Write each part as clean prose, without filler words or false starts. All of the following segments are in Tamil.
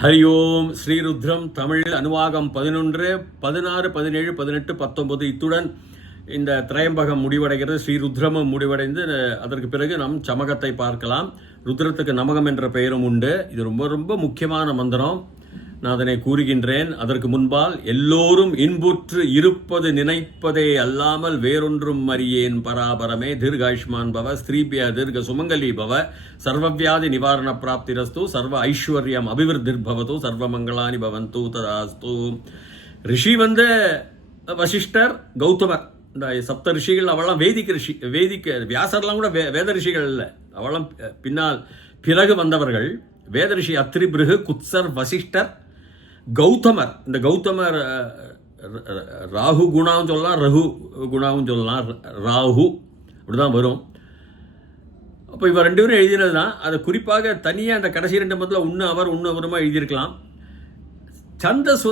ஹரி ஓம் ஸ்ரீருத்ரம் தமிழ் அனுவாகம் 11, 16, 17, 18, 19 இத்துடன் இந்த திரையம்பகம் முடிவடைகிறது. ஸ்ரீருத்ரமும் முடிவடைந்து அதற்கு பிறகு நம் சமகத்தை பார்க்கலாம். ருத்ரத்துக்கு நமகம் என்ற பெயரும் உண்டு. இது ரொம்ப ரொம்ப முக்கியமான மந்திரம். நான் அதனை கூறுகின்றேன். அதற்கு முன்பால் எல்லோரும் இன்புற்று இருப்பது நினைப்பதே அல்லாமல் வேறொன்றும் அறியேன் பராபரமே. தீர்காயுஷ்மான் பவ, ஸ்திரீபிய தீர்க சுமங்கலி பவ, சர்வவியாதி நிவாரண பிராப்திரஸ்து, சர்வ ஐஸ்வர்யம் அபிவிருத்திர்பவது, சர்வ மங்களானி பவந்து ததாஸ்து. ரிஷி வசிஷ்டர், கௌதமர், இந்த சப்த ரிஷிகள் அவெல்லாம் வேதிக்க ரிஷி. வியாசர்லாம் கூட வேத ரிஷிகள் இல்லை, அவெல்லாம் பின்னால் பிறகு வந்தவர்கள். வேத ரிஷி அத்ரி, பிருகு, குத்சர், வசிஷ்டர், கௌதமர். இந்த கௌதமர் ராகு குணாவும் சொல்லலாம், ரகு குணாவும் சொல்லலாம். ராகு அப்படிதான் வரும். அப்போ இவர் ரெண்டு பேரும் எழுதினது தான். அதை குறிப்பாக தனியாக அந்த கடைசி 2 மதத்தில் உண்ணு அவருமா எழுதியிருக்கலாம். சந்தஸ்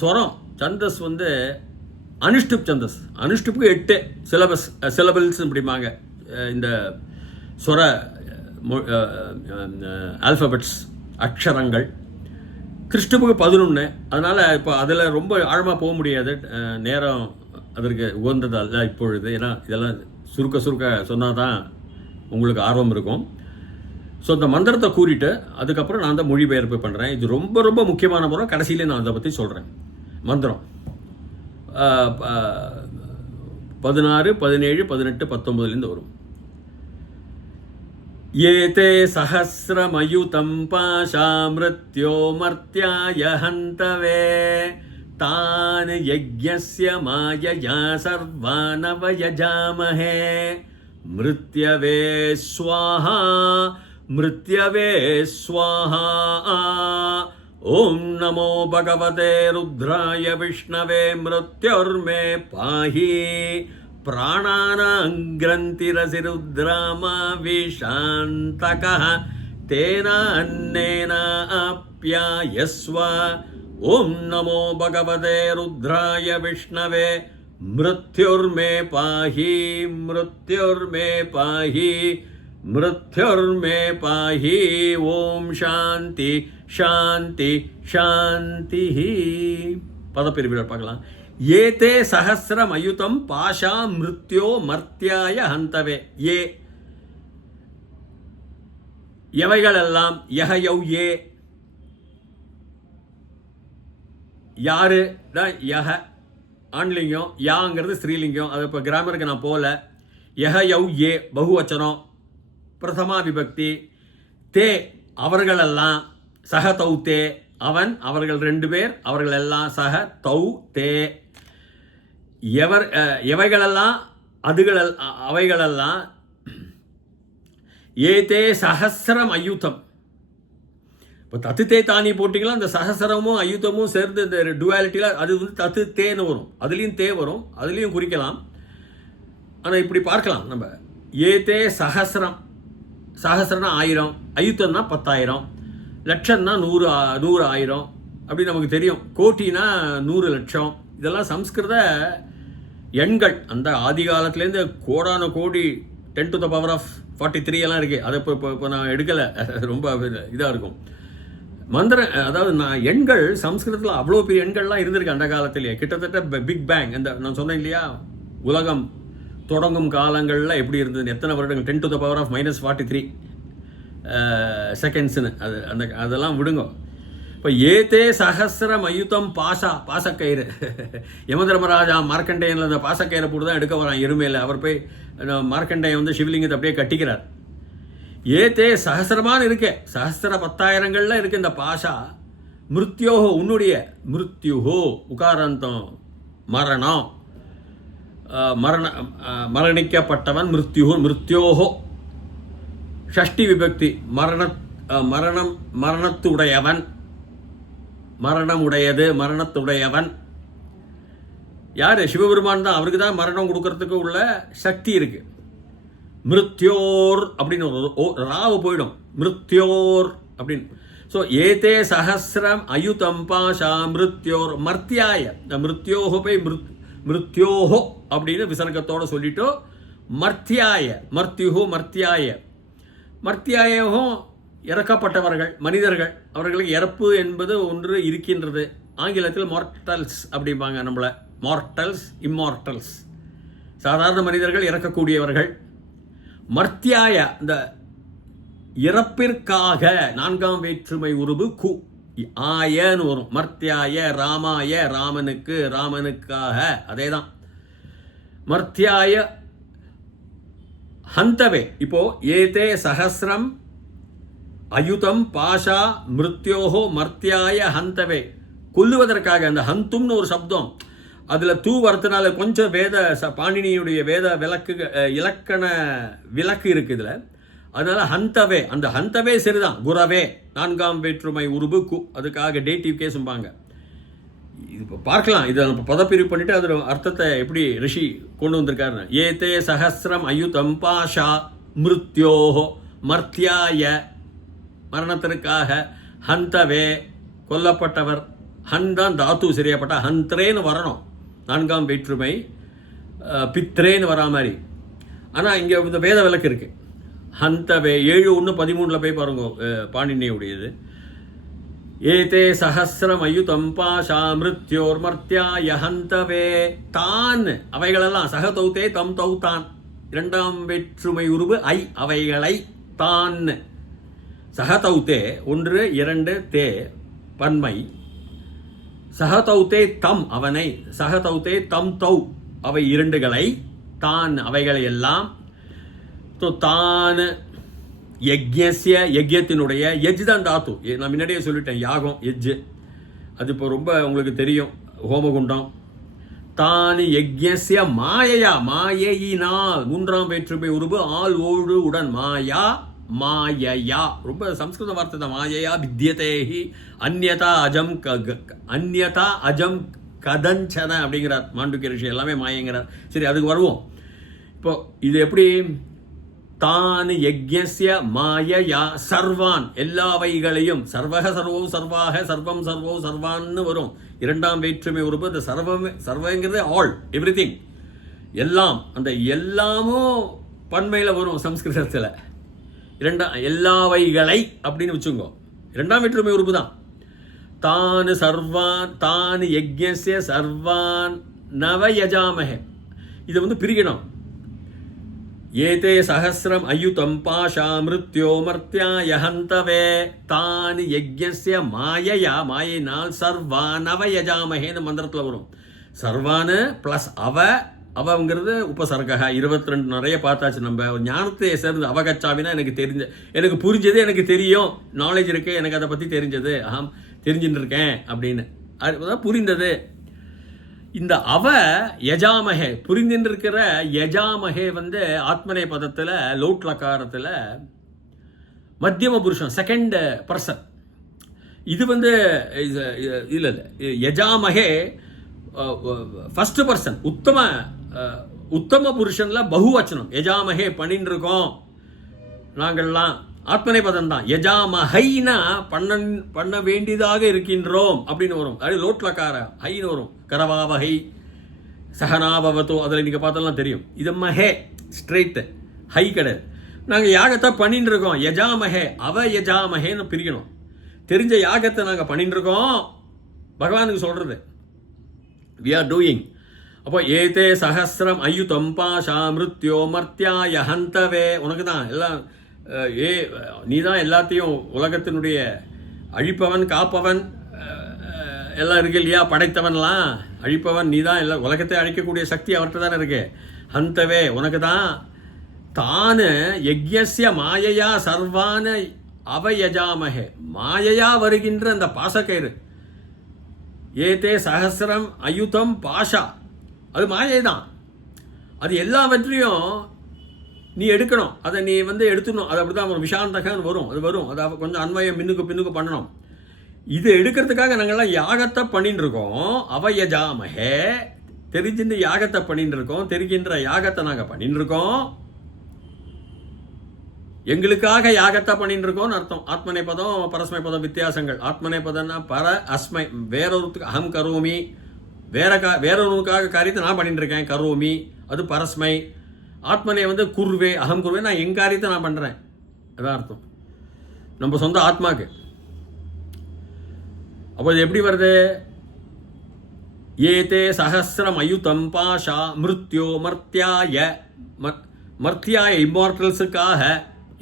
ஸ்வரம். சந்தஸ் அனுஷ்டுப் சந்தஸ். அனுஷ்டுப்புக்கு 8 சிலபல்ஸ் அப்படிம்பாங்க. இந்த ஸ்வர ஆல்ஃபபெட்ஸ், அக்ஷரங்கள். கிறிஸ்துவுக்கு 11. அதனால் இப்போ அதில் ரொம்ப ஆழமாக போக முடியாது, நேரம் அதற்கு உகந்ததல்ல இப்பொழுது. ஏன்னா இதெல்லாம் சுருக்க சொன்னால் தான் உங்களுக்கு ஆர்வம் இருக்கும். ஸோ இந்த மந்திரத்தை கூறிட்டு அதுக்கப்புறம் நான் தான் மொழிபெயர்ப்பு பண்ணுறேன். இது ரொம்ப ரொம்ப முக்கியமான முறை. கடைசியிலே நான் அதை பற்றி சொல்கிறேன். மந்திரம் 16, 17, 18, 19 வரும். ஏதே சஹஸ்ரமயுதம் பாஷா மிருத்யோ மர்த்யாய ஹந்தவே தான் யஜ்ஞஸ்ய மாயயா சர்வானவயஜாமஹே மிருத்யவே ஸ்வாஹா மிருத்யவே ஸ்வாஹா. ஓம் நமோ பகவதே ருத்ராய விஷ்ணவே மிருத்யோர்மே பாஹி பிராணானாங்கிரந்திரசிருத்ராமா விஷாந்தகः தேன அன்னேன ஆப்யாயஸ்வ. ஓம் நமோ பகவதே ருத்ராய விஷ்ணவே மிருத்யுர்மே பாஹி மிருத்யுர்மே பாஹி மிருத்யுர்மே பாஹி. ஓம் சாந்தி சாந்தி சாந்தி. பதப்பிரிவில் பார்க்கலாம். ஏதே சஹஸ்ரம் அயுதம் பாஷா மிருத்யோ மர்த்தியாய ஹந்தவே. எவைகளெல்லாம், யஹயௌ ஏ, யாரு தான் யஹ ஆண்லிங்கம், யாங்கிறது ஸ்ரீலிங்கம். அது இப்போ கிராமருக்கு நான் போகல. யஹயௌ ஏ பகுவச்சனம், பிரதமா விபக்தி. தே அவர்களெல்லாம், சஹ தௌ தே அவன், அவர்கள் 2 பேர், அவர்கள் எல்லாம், சஹ தௌ தே. எவைகளெல்லாம், அவைகளெல்லாம். ஏதே சஹஸ்ரம் அயுதம். இப்போ தத்து தே தானி போட்டிங்களா, அந்த சஹஸ்ரமும் அயுதமும் சேர்ந்து இந்த டுவாலிட்டியில் அது தத்து தேன்னு வரும். அதுலேயும் தே வரும், அதுலேயும் குறிக்கலாம். ஆனால் இப்படி பார்க்கலாம் நம்ம. ஏதே சஹஸ்ரம், சஹஸ்ரம்னா 1000, அயுதம்னா 10,000, லட்சம்னா 100,000 அப்படி நமக்கு தெரியும். கோட்டினா 100 லட்சம். இதெல்லாம் சம்ஸ்கிருத எண்கள். அந்த ஆதி காலத்துலேருந்து கோடான கோடி 10 to the power of 43 எல்லாம் இருக்கு. அதை இப்போ நான் எடுக்கலை, ரொம்ப இதாக இருக்கும். அதாவது எண்கள் சம்ஸ்கிருதத்தில் அவ்வளோ பெரிய எண்கள்லாம் இருந்திருக்கு அந்த காலத்திலேயே. கிட்டத்தட்ட பிக் பேங், அந்த நான் சொன்னேன் இல்லையா, உலகம் தொடங்கும் காலங்களில் எப்படி இருந்தது, எத்தனை வருடங்கள், 10 to the power of -43 செகண்ட்ஸ்னு. அதெல்லாம் விடுங்க. இப்போ ஏதே சஹஸ்ரம் அயுதம் பாசக்கயிறு. யமதர்மராஜா மார்க்கண்டேயனில் அந்த பாசக்கயிறை போட்டு தான் எடுக்க வரான் எருமையில். அவர் போய் மார்க்கண்டேயன் சிவலிங்கத்தை அப்படியே கட்டிக்கிறார். ஏதே சஹசிரமான இருக்கு, சஹஸ்ர 10,000 இருக்கு இந்த பாஷா. மிருத்யோஹோ உன்னுடைய, மிருத்யுஹோ உகாராந்தம் மரணம், மரணிக்கப்பட்டவன். மிருத்யோஹோ ஷஷ்டி விபக்தி, மரணத்துடையவன், மரணம் உடையது, மரணத்துடையவன். யாரு? சிவபெருமான் தான். அவருக்கு தான் மரணம் கொடுக்கறதுக்கு உள்ள சக்தி இருக்கு. மிருத்யோர் அப்படின்னு ராவு போயிடும், மிருத்யோர் அப்படின்னு. ஸோ ஏதே சஹஸ்ரம் அயுதம் பாஷா மிருத்யோர் மர்த்தியாய. இந்த மிருத்யோஹோ போய் மிருத்யோஹோ அப்படின்னு விசர்க்கத்தோட சொல்லிட்டோ மர்த்தியாய, மர்த்தியுஹோ மர்த்தியாய. மர்த்தியாயம் இறக்கப்பட்டவர்கள் மனிதர்கள், அவர்களுக்கு இறப்பு என்பது ஒன்று இருக்கின்றது. ஆங்கிலத்தில் மார்டல்ஸ் அப்படிம்பாங்க நம்மளை. மார்டல்ஸ், இம்மார்டல்ஸ், சாதாரண மனிதர்கள், இறக்கக்கூடியவர்கள். மர்த்தியாய, இந்த இறப்பிற்காக நான்காம் வேற்றுமை உருவு கு ஆயன்னு வரும். மர்த்தியாய, ராமாய, ராமனுக்கு, ராமனுக்காக, அதேதான் மர்த்தியாய. ஹந்தவே, இப்போ ஏதே சஹஸ்ரம் அயுதம் பாஷா மிருத்யோஹோ மர்த்தியாய ஹந்தவே, கொல்லுவதற்காக. அந்த ஹந்தும்னு ஒரு சப்தம், அதுல தூ வரத்தினால கொஞ்சம் வேத பாணினியுடைய வேத விளக்கு இலக்கண விளக்கு இருக்கு இதுல. அதனால ஹந்தவே, அந்த ஹந்தவே சரிதான். குரவே நான்காம் வேற்றுமை உருபு கு, அதுக்காக டேட்டிவ் கேஸும்பாங்க. இப்போ பார்க்கலாம், இதை நம்ம பதப்பிரிவு பண்ணிட்டு அதோட அர்த்தத்தை எப்படி ரிஷி கொண்டு வந்திருக்காருன்னு. ஏதே சஹஸ்ரம் அயுதம் பாஷா மிருத்யோஹோ மர்த்தியாய, மரணத்திற்காக, ஹந்தவே கொல்லப்பட்டவர். ஹந்தான் தாத்து சரியாப்பட்ட, ஹந்த்ரேன்னு வரணும் நான்காம் வேற்றுமை, பித்ரேன்னு வரா மாதிரி. ஆனால் இங்கே இந்த வேத விளக்கு இருக்கு. ஹந்தவே 7:1-13 போய் பாருங்க பாணினியுடையது. ஏதே சஹஸ்ரம் அயுதம் பாஷா மிருத்யோர் மர்த்தியாய ஹந்தவே தான், அவைகளெல்லாம் சக தௌத்தே தம் தௌதான், இரண்டாம் வேற்றுமை உருவு ஐ, அவைகளை தான். சகதௌத்தே 1 2 தே பன்மை, சகதௌத்தே தம் அவனை, சகதௌத்தே தம் தௌ அவை இரண்டுகளை, தான் அவைகளை எல்லாம். தான் யஜ்யஸ்ய, யஜ்யத்தினுடைய, யஜ் தான் தாத்து. நான் முன்னாடியே சொல்லிட்டேன், யாகம் யஜ், அது இப்போ ரொம்ப உங்களுக்கு தெரியும், ஹோமகுண்டம். தான் யஜ்யஸ்ய மாயையா, மாயையினால், மூன்றாம் வேற்றுமை உருவு ஆள் ஓடு உடன், மாயா மாயையா, ரொம்ப சம்ஸ்கிருத வார்த்தை தான். மாயையா வித்யதேஹி அந்யதா அஜம் அந்யதா அஜம் கதஞ்சன அப்படிங்கிறார் மாண்டூக்கிய ரிஷி. எல்லாமே மாயங்கிறார். சரி, அதுக்கு வருவோம். இப்போ இது எப்படி? தான் யஜ்யஸ்ய மாயையா சர்வான், எல்லாவைகளையும், சர்வக சர்வோ சர்வாக சர்வம் சர்வோ சர்வான்னு வரும். இரண்டாம் வேற்றுமை உருவு. இந்த சர்வமே, சர்வங்கிறது ஆல், எவ்ரி திங், எல்லாம். அந்த எல்லாமும் பன்மையில் வரும் சம்ஸ்கிருதத்தில். எல்லாவைகளை அப்படின்னு வச்சுங்கோ, இரண்டாம் வேற்றுமை உருவு தான். தான் சர்வான், தான் யஜ்யஸ்ய சர்வான் நவயஜாமஹே. இதை வந்து பிரிக்கணும். ஏதே சஹஸ்ரம் அயுதம் பாஷா மிருத்யோ மர்த்தியாய ஹந்தவே, தான் யஜ்யஸ்ய மாயையா, மாயினால், சர்வான் அவயஜாமஹேன்னு மந்திரத்தில் வரும். சர்வானு பிளஸ் அவ, அவங்கிறது உபசர்கா. 22 நிறைய பார்த்தாச்சு நம்ம. ஞானத்தை சேர்ந்து அவகச்சாவினா எனக்கு தெரிஞ்ச, எனக்கு புரிஞ்சது, எனக்கு தெரியும், நாலேஜ் இருக்கு, எனக்கு அதை பற்றி தெரிஞ்சது, தெரிஞ்சுட்டு இருக்கேன் அப்படின்னு, அதுதான் புரிந்தது. இந்த அவ யஜாமஹே, புரிந்துட்டு இருக்கிற யஜாமஹே வந்து ஆத்மனே பதத்தில் லோட்லக்காரத்தில் மத்தியம புருஷன், செகண்ட் பர்சன். இது வந்து இல்லை யஜாமஹே ஃபர்ஸ்ட் பர்சன், உத்தம புருஷன்ல பகுவச்சனம். யஜாமஹே பண்ணிட்டு இருக்கோம் நாங்கள்லாம், ஆத்மனை பதம் தான். யஜாமஹைனா பண்ண வேண்டியதாக இருக்கின்றோம் அப்படின்னு வரும். அது லோட்லக்கார ஹைன்னு வரும். கரவாவஹை சகனாபவத்தோ, அதில் நீங்கள் பார்த்தலாம் தெரியும். இது மஹே ஸ்ட்ரெயிட், ஹை கிடையாது. நாங்கள் யாகத்தை பண்ணிட்டு இருக்கோம். யஜாமஹே அவ யஜாமஹேன்னு பிரிக்கணும். தெரிஞ்ச யாகத்தை நாங்கள் பண்ணிட்டு இருக்கோம், பகவானுக்கு சொல்றது. we are doing. அப்போ ஏதே சஹஸ்ரம் அயுதம் பாஷா மிருத்யோ மர்த்தியாய ஹந்தவே, உனக்கு தான் எல்லாம், நீ தான் எல்லாத்தையும், உலகத்தினுடைய அழிப்பவன் காப்பவன் எல்லாம் இருக்கு இல்லையா, படைத்தவன்லாம், அழிப்பவன் நீ தான், எல்லாம் உலகத்தை அழிக்கக்கூடிய சக்தி அவர்கிட்ட தானே இருக்கு. ஹந்தவே உனக்கு தான். தானு யஜ்யஸ்ய மாயையா சர்வான அவயஜாமஹே, மாயையா வருகின்ற அந்த பாசக்கயிறு. ஏதே சஹஸ்ரம் அயுதம் பாஷா, அது மாயை தான். அது எல்லாவற்றையும் நீ எடுக்கணும், அதை நீ வந்து எடுத்துடணும். அது அப்படி தான் ஒரு விஷாந்தகன் வரும், அது வரும். அதை கொஞ்சம் அன்வயம் பின்னுக்கு பண்ணணும். இது எடுக்கிறதுக்காக நாங்கள்லாம் யாகத்தை பண்ணிட்டு இருக்கோம். அவயஜாமஹே, தெரிஞ்சின்ற யாகத்தை பண்ணிட்டு இருக்கோம், தெரிகின்ற யாகத்தை நாங்கள் பண்ணிட்டு இருக்கோம். எங்களுக்காக யாகத்தை பண்ணிட்டு இருக்கோம்னு அர்த்தம். ஆத்மனை பதம் பரஸ்மை பதம் வித்தியாசங்கள். ஆத்மனை பதம்னா பர அஸ்மை, வேறொருத்துக்கு அகம் கரோமி, வேறொருக்காக காரியத்தை நான் பண்ணிட்டு இருக்கேன், கரோமி, அது பரஸ்மை. ஆத்மனை வந்து குர்வே, அகம் குர்வே, நான் என் காரியத்தை நான் பண்றேன், அதான் அர்த்தம். நம்ம சொந்த ஆத்மாக்கு. அப்போ இது எப்படி வருது? ஏதே சஹஸ்ரம் அயுதம் பாஷா மிருத்யோ மர்த்தியாய, மர்த்தியாய இம்மார்டல்ஸுக்காக,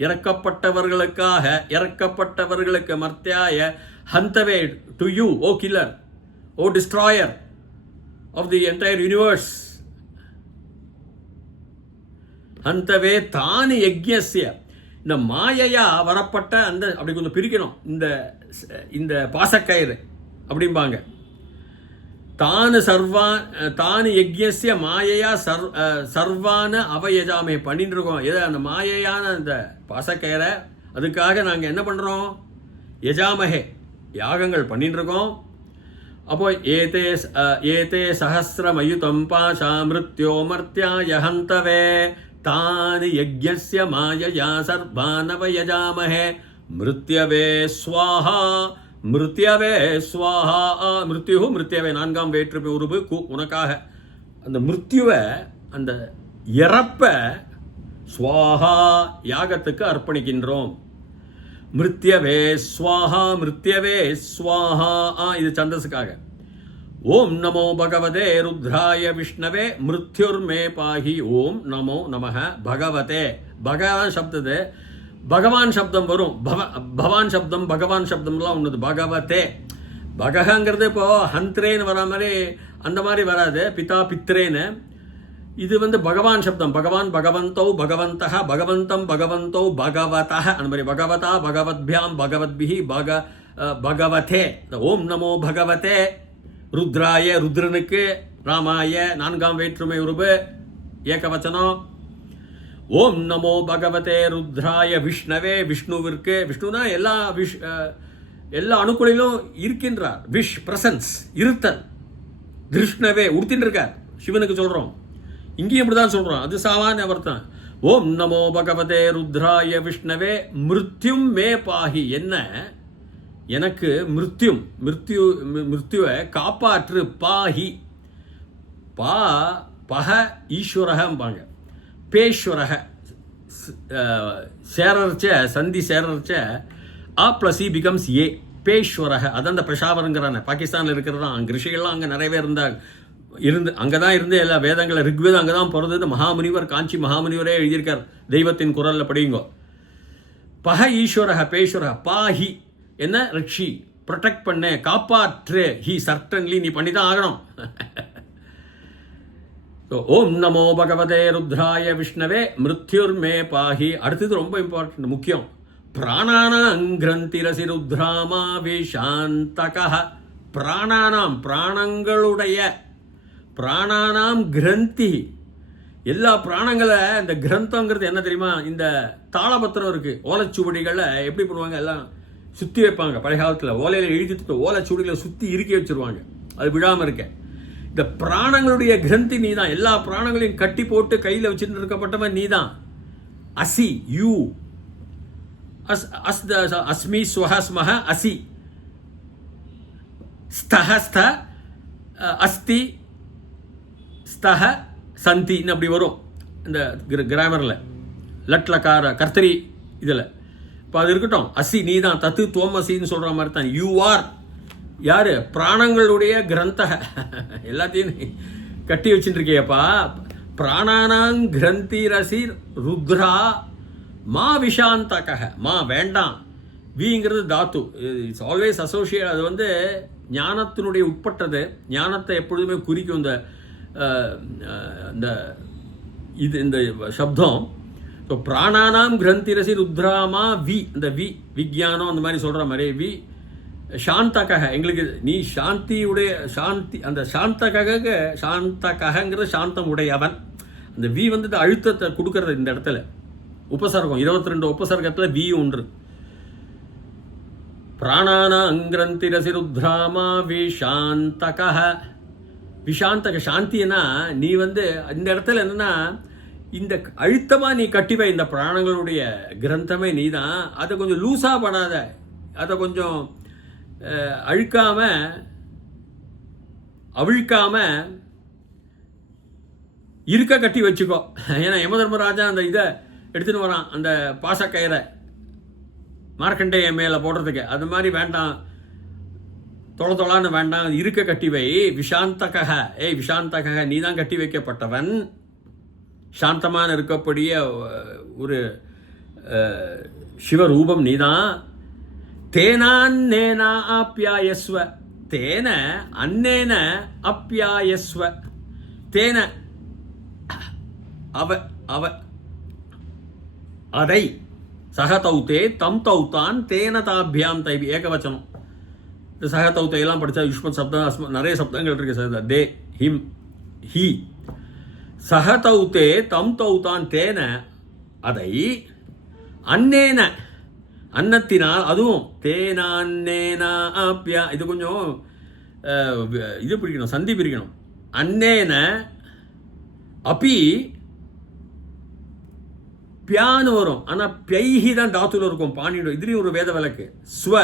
இறக்கப்பட்டவர்களுக்கு மர்த்தியாய, ஹந்தவே to you O killer, O destroyer of the entire universe, ஹந்தவே தானி யஜ்ஞஸ்ய. இந்த மாயையா வரப்பட்ட அந்த, அப்படி கொஞ்சம் பிரிக்கணும், இந்த பாசக்கயிறு அப்படிம்பாங்க. தானு யஜ்ஞஸ்ய மாயையா சர்வான அவயஜாமே பண்ணிட்டு இருக்கோம். எதை? அந்த மாயையான அந்த பாசக்கயிறை, அதுக்காக நாங்கள் என்ன பண்ணுறோம்? யஜாமஹே, யாகங்கள் பண்ணிட்டு இருக்கோம். அப்போ ஏதே சஹஸ்ரம் அயுதம் பாஷா மிருத்யோ மர்த்தியாய ஹந்தவே தானி யஜ்ஞஸ்ய மாயையா சர்வானவயஜாமஹே மிருத்யவே ஸ்வாஹா. மிருத்யவே ஸ்வாஹா. மிருத்யு மிருத்யவே, 4ஆம் வேற்றுமை உருவு கு, உனக்காக. அந்த மிருத்யுவை, அந்த இறப்ப ஸ்வாஹா யாகத்துக்கு அர்ப்பணிக்கின்றோம். மிருத்யவே ஸ்வாஹா, மிருத்யவே ஸ்வாஹா. இது சந்தஸுக்காக. ஓம் நமோ பகவதே ருத்ராய விஷ்ணவே மிருத்யுர்மே பாஹி. ஓம் நமோ நமஹ பகவதே. பகவான் சப்தது, பகவான் சப்தம் வரும், பவான் சப்தம் பகவான் சப்தம்லாம் ஒன்றுது. பகவதே, பகங்கிறது இப்போ ஹந்த்ரேன்னு வரா மாதிரி அந்த மாதிரி வராது, பிதா பித்ரேன்னு. இது பகவான் சப்தம். பகவான், பகவந்தௌ பகவந்தः, பகவந்தம் பகவந்தௌ பகவதः, அந்த மாதிரி பகவதா பகவத்பியாம் பகவத்பிஹி பகவதே. ஓம் நமோ பகவதே ருத்ராய, ருத்ரனுக்கு, ராமாய 4ஆம் வேற்றுமை உருவு ஏகவச்சனம். ஓம் நமோ பகவதே ருத்ராய விஷ்ணவே, விஷ்ணுவிற்கு. விஷ்ணுனா எல்லா அணுக்களிலும் இருக்கின்றார். விஷ் பிரசன்ஸ், இருத்தல். கிருஷ்ணவே உடுத்தின்னு இருக்கார், சிவனுக்கு சொல்றோம். இங்கேயும் இப்படிதான் சொல்றோம், அது சாமானிய அர்த்தம். ஓம் நமோ பகவதே ருத்ராய விஷ்ணவே மிருத்யும் மே பாஹி. என்ன? எனக்கு மிருத்யுவை காப்பாற்று. பாஹி, பஹ ஈஸ்வரகம்பாங்க, பேஸ்வரக. சேரர்ச்ச சந்தி சேரர்ச்ச அ ப்ளஸ் இ பிகம்ஸ் ஏ, பேஸ்வரக. அதான் அந்த பெஷாவருங்கிறான, பாகிஸ்தானில் இருக்கிறது தான். அங்கே ரிஷிகள்லாம் அங்கே நிறைய பேர் அங்கே தான் இருந்து எல்லா வேதங்களை, ரிக்வேதம் அங்கே தான் பிறந்தது. மகாமுனிவர், காஞ்சி மகாமுனிவரே எழுதியிருக்கார், தெய்வத்தின் குரலில் படியுங்கோ. பஹ ஈஸ்வரக பேஸ்வரக. பாஹி என்ன? ரக்ஷி, ப்ரொடெக்ட் பண்ணு, காப்பாற்று. ஹி சர்டன்லி, நீ பண்ணி தான் ஆகணும். ஓம் நமோ பகவதே ருத்ராய விஷ்ணவே மிருத்யுர்மே பாஹி. அடுத்தது ரொம்ப இம்பார்ட்டன்ட், முக்கியம். பிராணானாம் கிரந்திரசி ருத்ராமா விஷாந்தகः. பிராணானாம், பிராணங்களுடைய, பிராணானாம் கிரந்தி, எல்லா பிராணங்களை. இந்த கிரந்தங்கிறது என்ன தெரியுமா? இந்த தாளபத்திரம் இருக்கு, ஓலைச்சுவடிகளை எப்படி பண்ணுவாங்க? எல்லாம் சுற்றி வைப்பாங்க பழைய காலத்தில். ஓலையில் எழுதிட்டு ஓலைச்சுவடிகளை சுற்றி இறுக்கி வச்சிருவாங்க, அது விழாமல் இருக்க. இந்த பிராணங்களுடைய கிரந்தி நீ தான். எல்லா பிராணங்களையும் கட்டி போட்டு கையில் வச்சுட்டு இருக்கப்பட்டவன் நீ தான். அசி, யூ. அஸ்மி ஸ்வஹ ஸ்மஹ அசி. ஸ்தஹ ஸ்த அஸ்தி ஸ்தஹ சந்தின்னு அப்படி வரும் இந்த கிராமரில், லட்லக்கார கர்த்தரி இதில். இப்போ அது இருக்கட்டும், அசி நீ தான். தத்து தோமசின்னு சொல்கிற மாதிரி தான். யூ ஆர் யாரு? பிராணங்களுடைய கிரந்தக. எல்லாத்தையும் கட்டி வச்சுட்டு இருக்கியப்பா. பிராணானாங் கிரந்தி ரசி ருத்ரா மா விஷாந்தக. மா வேண்டாம், விங்கிறது தாத்து. It's always associate. அது ஞானத்தினுடைய உட்பட்டது. ஞானத்தை எப்பொழுதுமே குறிக்கும் இந்த சப்தம். ஸோ பிராணானாம் கிரந்திரசி ருத்ராமா வி, இந்த விஜயானம் அந்த மாதிரி சொல்கிற மாதிரி. வி சாந்தக, எங்களுக்கு நீ சாந்தியுடைய, சாந்தி. அந்த சாந்தகங்கிறது சாந்தம் உடையவன். அந்த வி அழுத்தத்தை கொடுக்கறது இந்த இடத்துல. உபசர்க்கம் 22 உபசர்க்கத்தில் வி ஒன்று. பிராணானாங்கிரந்திரசி ருத்ராமா விஷாந்தக. விஷாந்தக சாந்தினா நீ இந்த இடத்துல என்னன்னா, இந்த அழுத்தமாக நீ கட்டிவை இந்த பிராணங்களுடைய கிரந்தமே நீ தான். அதை கொஞ்சம் லூஸாக படாத, அதை கொஞ்சம் அவிழ்க்காம இருக்க கட்டி வச்சுக்கோ. ஏன்னா யமதர்மராஜா அந்த இதை எடுத்துன்னு வரான், அந்த பாசக்கயிறை மார்க்கண்டேய மேலே போடுறதுக்கு. அது மாதிரி வேண்டாம், தொலைன்னு வேண்டாம், இருக்க கட்டி வை. விஷாந்தக, விஷாந்தக, நீ தான் கட்டி வைக்கப்பட்டவன், சாந்தமான இருக்கக்கூடிய ஒரு சிவரூபம் நீதான். தேனான்னேனா ஆப்யாயஸ்வ, தேன அன்னேன அப்யாயஸ்வ, தேன அவ அதை, சக தௌத்தே தம் தௌத்தான் தேன தாபியாம் தைபி, ஏகவச்சனம். இந்த சக தௌத்தை எல்லாம் படித்தா யுஷ்மத் சப்தம் நிறைய சப்தங்கள் இருக்கு சார். தே, ஹிம், ஹி, சக தௌத்தே தம் தௌத்தான் தேன, அதை அன்னேன அன்னத்தினால், அதுவும் தேனான்னேனா ஆப்யா, இது கொஞ்சம் இது பிரிக்கணும், சந்தி பிரிக்கணும். அன்னேன அப்பி பியான்னு வரும், ஆனால் பியைஹி தான் தாத்துல இருக்கும், பாணிடும். இதுலேயும் ஒரு வேத விளக்கு. ஸ்வ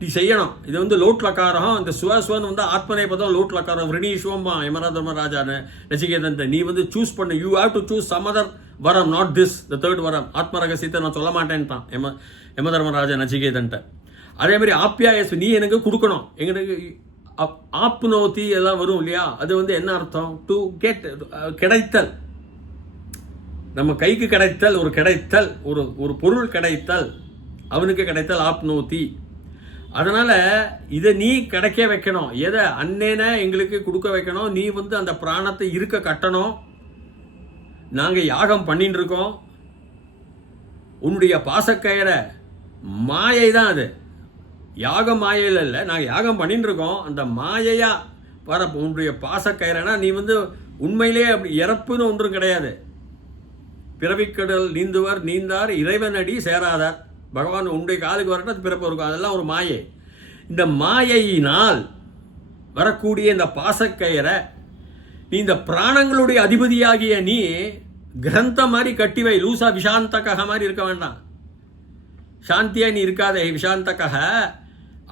நீ செய்யணும். இது வந்து லோட் லக்காரம். இந்த ஸ்வன்னு வந்து ஆத்மனை பதம் லோட் லக்காரம். விரணீஸ்வமா யமராஜான நச்சிகேதன், நீ வந்து சூஸ் பண்ணு. You have to choose some other வரம், நாட் திஸ் த தேர்ட் வரம். ஆத்ம ரகசியத்தை நான் சொல்ல மாட்டேன்ட்டான் யமதர்மராஜா நச்சிகேதன்ட்ட. அதே மாதிரி ஆப்யாயஸ், நீ எனக்கு கொடுக்கணும். எங்களுக்கு ஆப்னோதி எல்லாம் வரும் இல்லையா, அது வந்து என்ன அர்த்தம்? டு கெட், கிடைத்தல், நம்ம கைக்கு கிடைத்தல், ஒரு கிடைத்தல், ஒரு பொருள் கிடைத்தல், அவனுக்கு கிடைத்தல் ஆப்னோதி. அதனால இதை நீ கிடைக்க வைக்கணும். எதை? அன்னேன எங்களுக்கு கொடுக்க வைக்கணும். நீ வந்து அந்த பிராணத்தை இருக்க கட்டணும். நாங்க யாகம் பண்ணிட்டு இருக்கோம். உன்னுடைய பாசக்கயிறை மாயை தான் அது, யாகம் மாயையில் இல்லை. நாங்கள் யாகம் பண்ணிட்டு இருக்கோம். அந்த மாயையா வர உன்னுடைய பாசக்கயிறைனா, நீ வந்து உண்மையிலேயே அப்படி இறப்புன்னு ஒன்றும் கிடையாது. பிறவிக்கடல் நீந்துவர் நீந்தார் இறைவனடி சேராதார். பகவான் உன்னுடைய காலுக்கு வரட்டும், அது பிறப்பு இருக்கும். அதெல்லாம் ஒரு மாயை. இந்த மாயையினால் வரக்கூடிய இந்த பாசக்கயிறை நீ இந்த பிராணங்களுடைய அதிபதியாகிய நீ கிரந்த மாதிரி கட்டி வை. லூசா விஷாந்தக மாதிரி இருக்க வேண்டாம். சாந்தியா நீ இருக்காதே விஷாந்தக.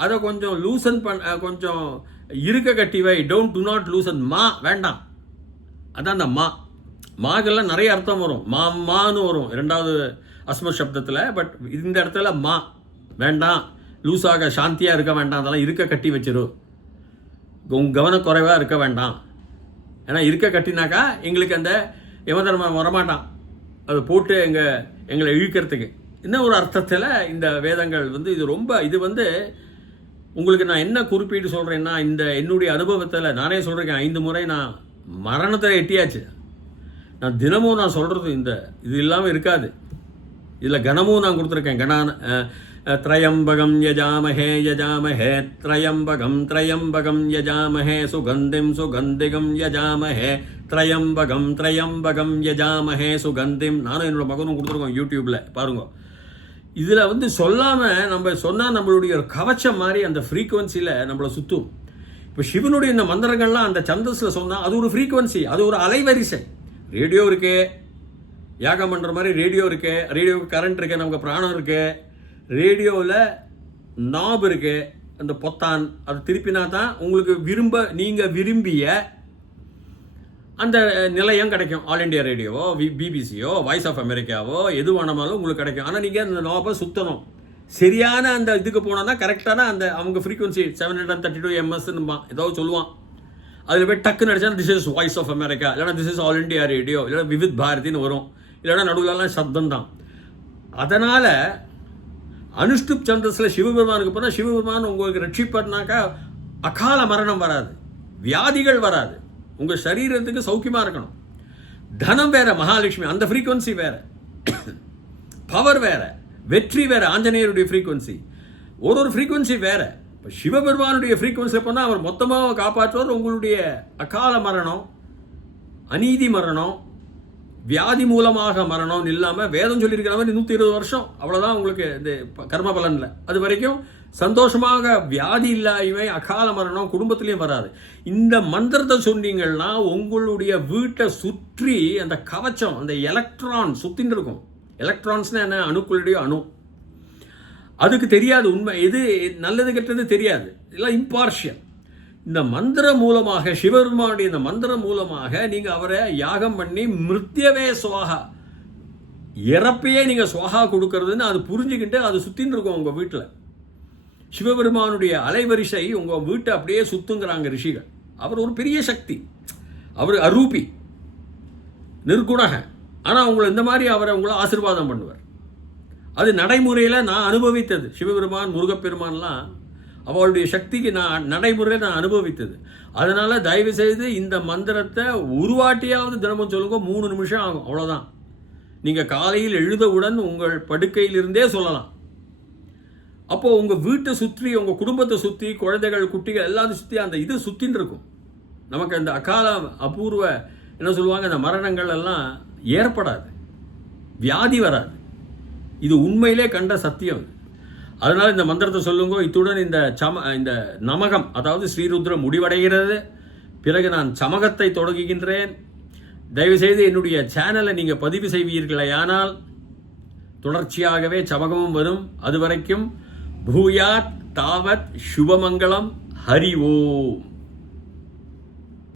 அதை கொஞ்சம் லூசன் கொஞ்சம் இருக்க கட்டி வை. To not லூசன். மா வேண்டாம். அதான் அந்த மாகெல்லாம் நிறைய அர்த்தம் வரும். மான்னு வரும் இரண்டாவது அஸ்ம சப்தத்தில். பட் இந்த இடத்துல மா வேண்டாம். லூஸாக சாந்தியாக இருக்க வேண்டாம். அதெல்லாம் இருக்க கட்டி வச்சிரு. கவனக்குறைவாக இருக்க வேண்டாம். ஏன்னா இருக்க கட்டினாக்கா எங்களுக்கு அந்த யமதர்மன் வரமாட்டான், அதை போட்டு எங்களை இழுக்கிறதுக்கு. இன்னும் ஒரு அர்த்தத்தில் இந்த வேதங்கள் வந்து இது வந்து உங்களுக்கு நான் என்ன குறிப்பிட்டு சொல்கிறேன்னா, இந்த என்னுடைய அனுபவத்தில் நானே சொல்கிறேன். 5 முறை நான் மரணத்தில் எட்டியாச்சு. நான் தினமும் நான் சொல்கிறது இது இல்லாமல் இருக்காது. இதில் கணமும் நான் கொடுத்துருக்கேன். திரையம்பகம் யஜாமஹே யஜாமஹே திரையம்பகம் திரையம்பகம் யஜாமஹே சுகந்திம் சுகந்திகம் யஜாமஹே திரையம்பகம் திரையம்பகம் யஜாமஹே சுகந்திம். நானும் என்னோட மகனும் கொடுத்துருக்கோம், யூடியூப்பில் பாருங்க. இதில் வந்து சொல்லாமல் நம்ம சொன்னால் நம்மளுடைய ஒரு கவச்சம் மாதிரி அந்த ஃப்ரீக்குவன்சியில் நம்மளை சுற்றும். இப்போ சிவனுடைய இந்த மந்திரங்கள்லாம் அந்த சந்தஸில் சொன்னால் அது ஒரு ஃப்ரீக்குவன்சி, அது ஒரு அலைவரிசை. ரேடியோ இருக்கு, யாகம் பண்ணுற மாதிரி ரேடியோ இருக்கு, ரேடியோவுக்கு கரண்ட் இருக்கு, நமக்கு பிராணம் இருக்கு. ரேடியோவில் நாப் இருக்கு, அந்த பொத்தான், அது திருப்பினா தான் உங்களுக்கு நீங்கள் விரும்பிய அந்த நிலையம் கிடைக்கும். ஆல் இண்டியா ரேடியோவோ பிபிசியோ வாய்ஸ் ஆஃப் அமெரிக்காவோ எது வேணாலும் உங்களுக்கு கிடைக்கும். ஆனால் நீங்கள் அந்த நாபை சுற்றணும். சரியான அந்த இதுக்கு போனோன்னா கரெக்டான அந்த அவங்க ஃப்ரீக்வன்சி 732 MS ஏதோ சொல்லுவான். அதில் போய் டக்குன்னு அடிச்சா this is voice of America, இல்லைனா this is All India Radio, இல்லைனா விவித் பாரதின்னு வரும். இல்லைனா நடுவில்லாம் சப்தம் தான். அதனால் அனுஷ்டுப் சந்தஸில் சிவபெருமானுக்கு போனால் சிவபெருமான் உங்களுக்கு ரட்சிப்பர்னாக்கா அகால மரணம் வராது, வியாதிகள் வராது, உங்கள் சரீரத்துக்கு சௌக்கியமாக இருக்கணும். தனம் வேற, மகாலட்சுமி அந்த ஃப்ரீக்குவன்சி வேற, பவர் வேற, வெற்றி வேற. ஆஞ்சநேயருடைய ஃப்ரீக்குவன்சி ஒரு ஃப்ரீக்குவன்சி வேற. இப்போ சிவபெருமானுடைய ஃப்ரீக்குவன்சி போனால் அவர் மொத்தமாக காப்பாற்றுவார். உங்களுடைய அகால மரணம், அநீதி மரணம், வியாதி மூலமாக மரணம் இல்லாமல் வேதம் சொல்லியிருக்கிற மாதிரி 120 வருஷம் அவ்வளோதான் உங்களுக்கு இந்த கர்ம பலனில். அது வரைக்கும் சந்தோஷமாக வியாதி இல்லாமல் அகால மரணம் குடும்பத்திலையும் வராது. இந்த மந்திரத்தை சொன்னீங்கன்னா உங்களுடைய வீட்டை சுற்றி அந்த கவச்சம், அந்த எலக்ட்ரான் சுத்தின்னு இருக்கும். எலக்ட்ரான்ஸ்னா என்ன? அணுக்களுடைய அணு. அதுக்கு தெரியாது உண்மை எது நல்லது கெட்டது தெரியாது, இதெல்லாம் இம்பார்ஷியல். இந்த மந்திரம் மூலமாக, சிவபெருமானுடைய இந்த மந்திரம் மூலமாக நீங்கள் அவரை யாகம் பண்ணி மிருத்யவே சுவாகா, இறப்பையே நீங்கள் சுவாகா கொடுக்கறதுன்னு அது புரிஞ்சுக்கிட்டு அது சுற்றின்னு இருக்கும் உங்கள் வீட்டில். சிவபெருமானுடைய அலைவரிசை உங்கள் வீட்டை அப்படியே சுத்துங்கிறாங்க ரிஷிகள். அவர் ஒரு பெரிய சக்தி, அவர் அரூபி, நிர்குணக. ஆனால் உங்களை இந்த மாதிரி அவரை உங்களை ஆசீர்வாதம் பண்ணுவார். அது நடைமுறையில் நான் அனுபவித்தது. சிவபெருமான், முருகப்பெருமான்லாம் அவளுடைய சக்திக்கு நான் நடைமுறையில் நான் அனுபவித்தது. அதனால் தயவுசெய்து இந்த மந்திரத்தை உருவாட்டியாவது தினமும் சொல்லுங்க. 3 நிமிஷம் ஆகும், அவ்வளோதான். நீங்கள் காலையில் எழுதவுடன் உங்கள் படுக்கையிலிருந்தே சொல்லலாம். அப்போது உங்கள் வீட்டை சுற்றி, உங்கள் குடும்பத்தை சுற்றி, குழந்தைகள், குட்டிகள் எல்லாத்தையும் சுற்றி அந்த இது சுற்றின்னு இருக்கும். நமக்கு அந்த அகால அபூர்வ என்ன சொல்லுவாங்க, அந்த மரணங்கள் எல்லாம் ஏற்படாது, வியாதி வராது. இது உண்மையிலே கண்ட சத்தியம். அதனால் இந்த மந்திரத்தை சொல்லுங்க. இத்துடன் இந்த நமகம், அதாவது ஸ்ரீருத்ரம் முடிவடைகிறது. பிறகு நான் சமகத்தை தொடங்குகின்றேன். தயவுசெய்து என்னுடைய சேனலை நீங்கள் பதிவு செய்வீர்களேயானால் தொடர்ச்சியாகவே சமகமும் வரும். அது வரைக்கும் பூயாத் தாவத் சுபமங்கலம். ஹரி ஓம்.